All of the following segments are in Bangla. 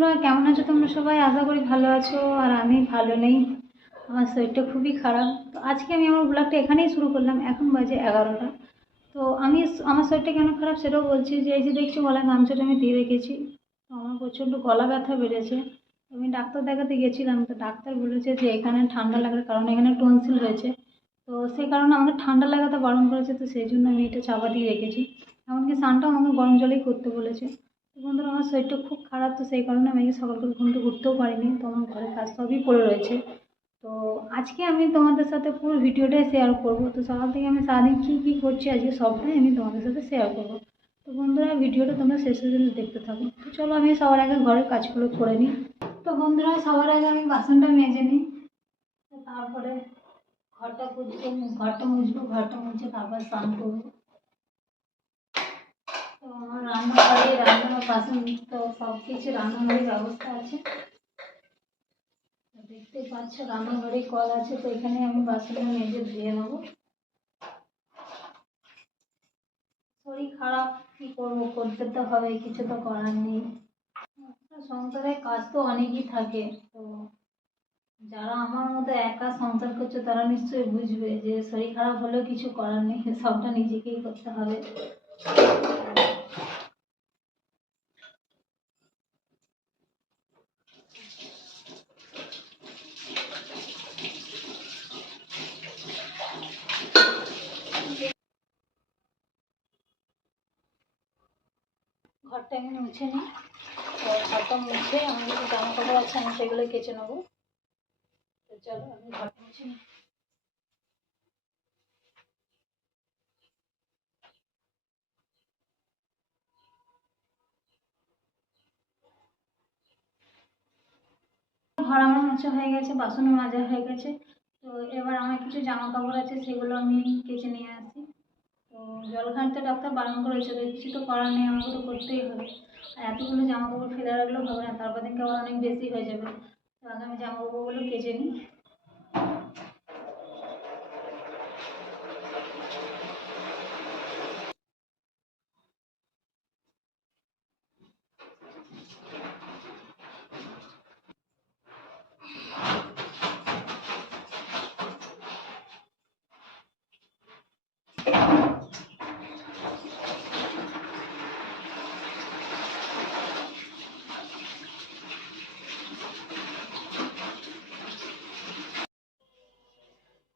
বন্ধুরা, কেমন আছো তোমরা সবাই? আশা করি ভালো আছো। আর আমি ভালো নেই, আমার শরীরটা খুবই খারাপ। তো আজকে আমি আমার ব্লগটা এখানেই শুরু করলাম। এখন বাজে 11টা। তো আমি আমার শরীরটা কেন খারাপ সেটাও বলছি। যে এই যে দেখছো গলায় গামছাটা আমি দিয়ে রেখেছি, তো আমার প্রচণ্ড গলা ব্যথা বেড়েছে। আমি ডাক্তার দেখাতে গেছিলাম, তো ডাক্তার বলেছে যে এখানে ঠান্ডা লাগার কারণে এখানে টনসিল হয়েছে। তো সেই কারণে আমাকে ঠান্ডা লাগাতে বারণ করেছে, তো সেই জন্য আমি এটা চাপা দিয়ে রেখেছি। এমনকি স্নানটাও আমাকে গরম জলেই করতে বলেছে। তো বন্ধুরা, আমার শরীরটা খুব খারাপ, তো সেই কারণে আমি সকাল করে ঘুম থেকে উঠতেও পারিনি। তো আমার ঘরের কাজ সবই পড়ে রয়েছে। তো আজকে আমি তোমাদের সাথে পুরো ভিডিওটাই শেয়ার করব। তো সকাল থেকে আমি সারাদিন কী কী করছি আজকে সবটাই আমি তোমাদের সাথে শেয়ার করব। তো বন্ধুরা, ভিডিওটা তোমরা শেষ পর্যন্ত দেখতে থাকো। তো চলো আমি সবার আগে ঘরের কাজগুলো করে নিই। তো বন্ধুরা, সবার আগে আমি বাসনটা মেজে নিই। তো তারপরে ঘরটা মুছবো, ঘরটা মুছে তারপর স্নান করবো। তো আমার রান্নাঘরে রান্নার বাসন তো সব কিছু রান্নাঘরের ব্যবস্থা আছে। দেখতে পাচ্ছ রান্নাঘরে কল আছে, তো এখানে আমি বাসনটা মেজে ধুয়ে নেবো। শরীর খারাপ, কি করবো, করতে তো হবে, কিছু তো করার নেই। সংসারের কাজ তো অনেকই থাকে। তো যারা আমার মতো একা সংসার করছে তারা নিশ্চয়ই বুঝবে যে শরীর খারাপ হলেও কিছু করার নেই, সবটা নিজেকেই করতে হবে। ঘরটা আমি মুছে নিই। তো ঘরটা মুছে আমার কিছু জামা কাপড় আছে, আমি সেগুলো কেচে নেবো। তো চলো আমি ঘরটা মুছে নিই। ঘর আমার মোছা হয়ে গেছে, বাসনও মাজা হয়ে গেছে। তো এবার আমার কিছু জামা কাপড় আছে, সেগুলো আমি কেচে নিয়ে আসি। তো জল ঘাঁটতে ডাক্তার বারণ করেছে, তো কিছু তো করার নেই, আমাকে তো করতেই হবে। আর এতগুলো জামা কাপড় ফেলে রাখলেও হবে না, তারপর থেকে আবার অনেক বেশি হয়ে যাবে। তো আগে আমি জামা কাপড়গুলো কেচে নিই।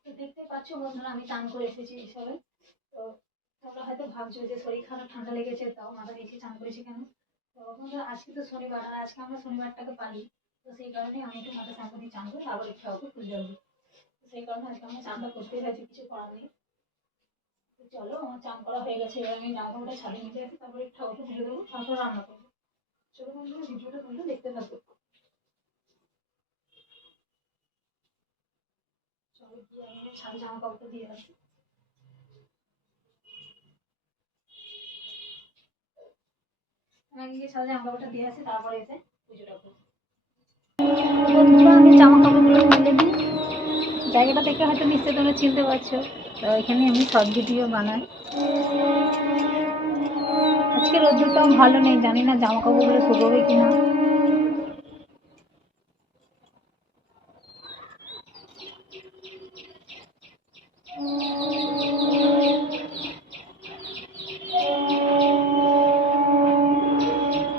তো দেখতে পাচ্ছ বন্ধুরা, আমি চান করে এসেছি এইসবে। তো তোমরা হয়তো ভাবছো যে শরীর খারাপ, ঠান্ডা লেগেছে, তাও মাথা নিচে চান করেছি কেন? তো বন্ধুরা, আজকে তো শনিবার, আর আজকে আমরা শনিবারটাকে পালি। তো সেই কারণে আমি একটু মাথা চান করে চান করে তারপরে ঠাকুরকে পুজো দেবো। তো সেই কারণে আজকে আমার চানটা করতে হয়েছে, কিছু করার নেই। তো চলো, আমার চান করা হয়ে গেছে, এবার আমি জামা কাপড়টা ছাদে নিতে আসি, তারপরে ঠাকুরকে পুজো দেবো, তারপর রান্না করবো। চলো বন্ধুরা, ভিডিওটা তোমরা দেখতে থাকো। চলো গিয়ে আমি ছাদে জামা কাপড়টা দিয়ে আসি। আমি আগে গিয়ে ছাদে জামা কাপড়টা দিয়ে আসি, তারপরে এসে পুজোটা করবো। বন্ধুরা, আমি জামা কাপড়গুলো মেলে দিই। জায়গাটা দেখে হয়তো নিশ্চয়ই তোমরা চিনতে পারছো। তো এখানে আমি শর্ট ভিডিও বানাই। আজকে রোদ্দুরটাও ভালো নেই, জানি না জামা কাপড়গুলো শুকোবে কিনা।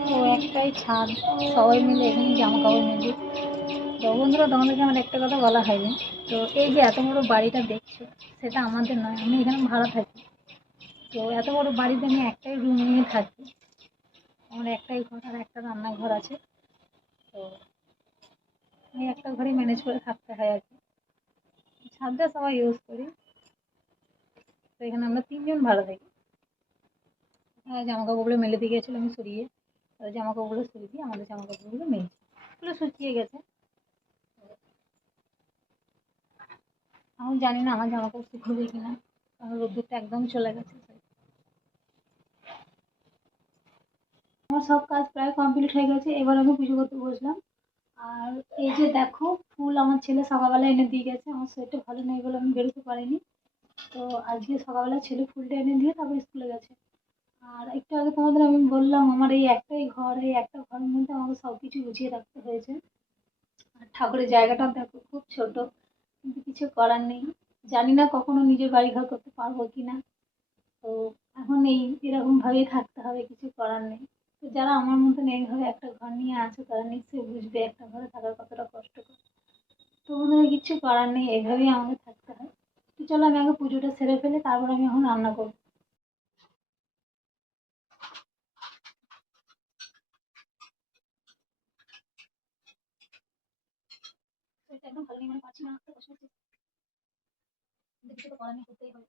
তো একটাই ছাদ, সবাই মিলে এখানে জামা কাপড় মেলি। তো বন্ধুরা, তোমাদেরকে আমার একটা কথা বলা হয়নি। তো এই যে এত বড় বাড়িটা দেখছো, সেটা আমাদের নয়, আমি এখানে ভাড়া থাকি। তো এত বড় বাড়িতে আমি একটাই রুম নিয়ে থাকি। আমার একটাই ঘর আর একটা রান্নাঘর আছে। তো এই একটা ঘরে ম্যানেজ করে থাকতে হয় আর কি। ছাদটা সবাই ইউজ করি। তো এখানে আমরা 3 জন ভাড়া থাকি। জামা কাপড়গুলো মেলে দিয়ে গেছিলো আমি সরিয়ে, জামা কাপড়গুলো সরিয়ে দিয়ে আমাদের জামা কাপড়গুলো মেলছি। এগুলো শুকিয়ে গেছে। আমি জানি না আমার জামা কাপড় শুকোবে কিনা, কারণ রোদ্দুরটা একদম চলে গেছে। আমার সব কাজ প্রায় কমপ্লিট হয়ে গেছে, এবার আমি পুজো করতে বসলাম। আর এই যে দেখো, ফুল আমার ছেলে সকালবেলা এনে দিয়ে গেছে। আমার শরীরটা ভালো নেই বলে আমি বেরোতে পারিনি। তো আজকে সকালবেলা ছেলে ফুলটা এনে দিয়ে তারপর স্কুলে গেছে। আর একটু আগে তোমাদের আমি বললাম আমার এই একটাই ঘর, এই একটা ঘরের মধ্যে আমাকে সব কিছু গুছিয়ে রাখতে হয়েছে। আর ঠাকুরের জায়গাটাও দেখো খুব ছোট, কিন্তু কিছু করার নেই। জানি না কখনো নিজের বাড়ি ঘর করতে পারবো কিনা। তো এখন এরকম ভাবেই থাকতে হবে, কিছু করার নেই। তো যারা আমার মতন এইভাবে একটা ঘর নিয়ে আছে তারা নিশ্চয়ই বুঝবে একটা ঘরে থাকার কতটা কষ্টকর। তো ওদের কিচ্ছু করার নেই, এইভাবেই আমাকে থাকতে হয়। তো চলো আমি আগে পুজোটা সেরে ফেলে, তারপর আমি এখন রান্না করবো। তো এটা একদম ভালো নেই, মানে পারছি না, কষ্ট হচ্ছে, কিন্তু কিছু তো করার নেই, করতেই হবে।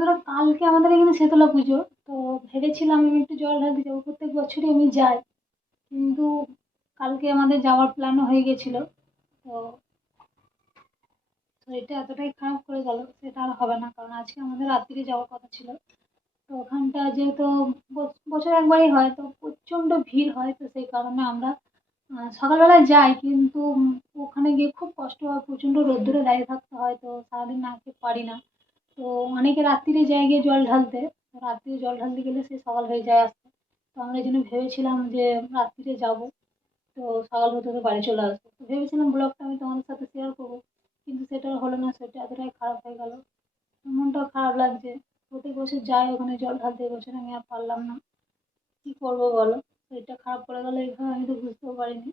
ধরো কালকে আমাদের এখানে শেতলা পুজো। তো ভেবেছিলাম আমি একটু জল ঢালতে যাবো, প্রত্যেক বছরই আমি যাই, কিন্তু কালকে আমাদের যাওয়ার প্ল্যানও হয়ে গেছিল। তো শরীরটা এতটাই খারাপ করে গেল, সেটা আর হবে না, কারণ আজকে আমাদের রাত্রিরে যাওয়ার কথা ছিল। তো ওখানটা যেহেতু বছরে একবারই হয়, তো প্রচণ্ড ভিড় হয়, তো সেই কারণে আমরা সকালবেলায় যাই, কিন্তু ওখানে গিয়ে খুব কষ্ট হয়, প্রচণ্ড রোদ্দুরে দাঁড়িয়ে থাকতে হয়, তো সারাদিন না খেতে পারি না। তো অনেকে রাত্রিরে যায় গিয়ে জল ঢালতে। তো রাত্রিরে জল ঢালতে গেলে সে সকাল হয়ে যায় আসতে। তো আমরা এই জন্য ভেবেছিলাম যে রাত্রিরে যাব, তো সকাল হতে হতে বাড়ি চলে আসবো। তো ভেবেছিলাম ব্লগটা আমি তোমাদের সাথে শেয়ার করবো, কিন্তু সেটা আর হলো না, সেটা এতটাই খারাপ হয়ে গেল। মনটাও খারাপ লাগছে। প্রত্যেক বছর যাই ওখানে জল ঢালতে, এবছর আমি আর পারলাম না। কি করবো বলো, শরীরটা খারাপ করে গেল এইভাবে, আমি তো বুঝতেও পারিনি।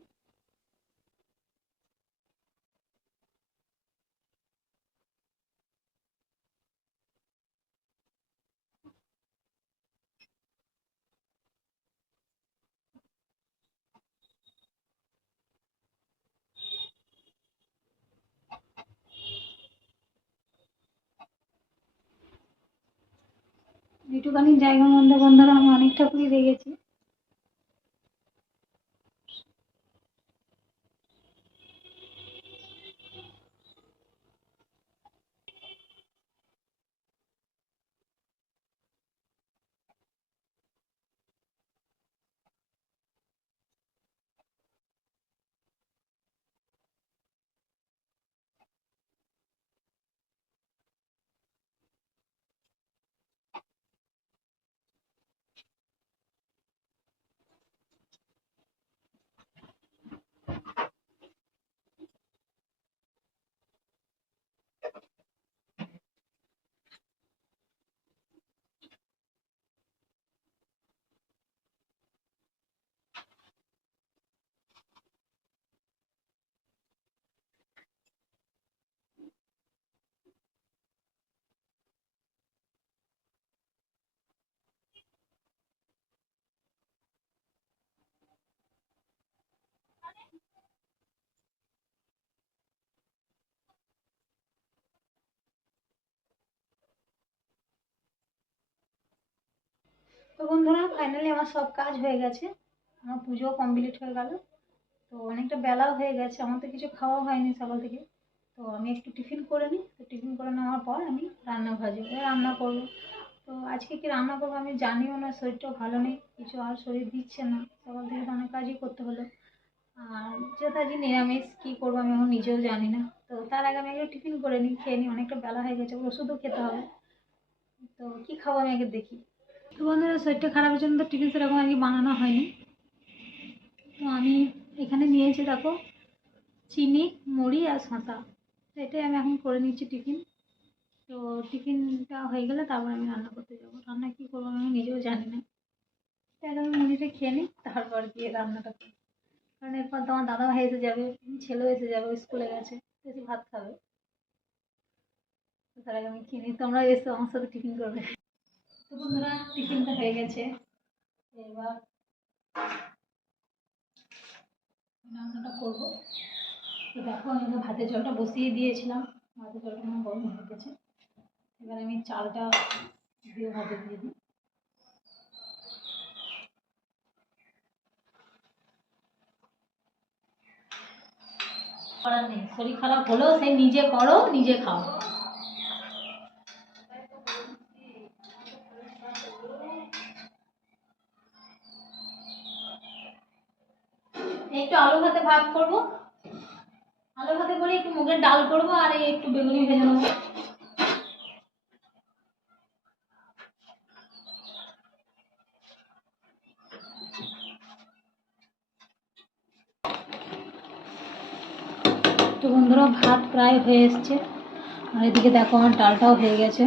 একটুখানি জায়গার মধ্যে বন্ধুরা আমি অনেক ঠাকুরই দেখেছি। তো বন্ধুরা ফাইনালি আমার সব কাজ হয়ে গেছে, আমার পুজো কমপ্লিট হয়ে গেল। তো অনেকটা বেলাও হয়ে গেছে, আমার তো কিছু খাওয়া হয়নি সকাল থেকে। তো আমি একটু টিফিন করে নিই, তো টিফিন করে নেওয়ার পর আমি রান্নাঘরে যাবো, রান্না করবো। তো আজকে কি রান্না করবো আমি জানিও না, শরীরটাও ভালো নেই, কিছু আর শরীর দিচ্ছে না, সকাল থেকে তো অনেক কাজই করতে হলো। আর যেহেতু আজকে নিরামিষ, কী করবো আমি এখন নিজেও জানি না। তো তার আগে আমি আগে টিফিন করে নিই, খেয়ে নিই, অনেকটা বেলা হয়ে গেছে, ওষুধও খেতে হবে। তো কী খাবো আমি আগে দেখি। তো বন্ধুরা শরীরটা খারাপের জন্য তো টিফিন সেরকম আগে বানানো হয়নি। তো আমি এখানে নিয়েছি দেখো, চিনি, মুড়ি আর শসা। তো এটাই আমি এখন করে নিচ্ছি টিফিন। তো টিফিনটা হয়ে গেলে তারপর আমি রান্না করতে যাবো, রান্না কী করবো আমি নিজেও জানি না। তাহলে আমি মুড়িটা খেয়ে নিই, তারপর গিয়ে রান্নাটা করি। কারণ এরপর তো আমার দাদাভাই এসে যাবে, ছেলেও এসে যাবে, ও স্কুলে গেছে, তো এসে ভাত খাবে। তো তার আগে আমি খেয়ে নিই, তোমরা এসো আমার সাথে টিফিন করবে। তো বন্ধুরা টিফিনটা হয়ে গেছে, এবার রান্নাটা করবো। তো দেখো আমি তো ভাতের জলটা বসিয়ে দিয়েছিলাম, ভাতের জলটা আমার গরম হয়ে গেছে। এবার আমি চালটা দিয়ে ভাতে দিয়ে দিই। করার নেই, শরীর খারাপ হলেও সেই নিজে করো নিজে খাও। একটু আলু ভাতে ভাত করবো, আলু ভাতে করে একটু মুগের ডাল করবো, আর এই একটু বেগুনি ভেজে নেবো। তো বন্ধুরা ভাত প্রায় হয়ে এসছে, আর এদিকে দেখো আমার ডালটাও হয়ে গেছে।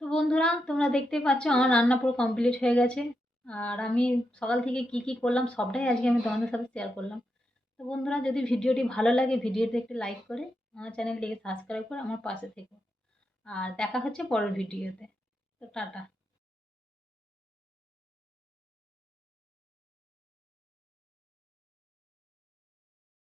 তো বন্ধুরা তোমরা দেখতে পাচ্ছ আমার রান্না পুরো কমপ্লিট হয়ে গেছে, আর আমি সকাল থেকে কি কি করলাম সবটাই আজকে আমি তোমাদের সাথে শেয়ার করলাম। তো বন্ধুরা যদি ভিডিওটি ভালো লাগে ভিডিওতে একটি লাইক করে আমার চ্যানেলটিকে সাবস্ক্রাইব করে আমার পাশে থেকো, আর দেখা হচ্ছে পরের ভিডিওতে। তো টাটা।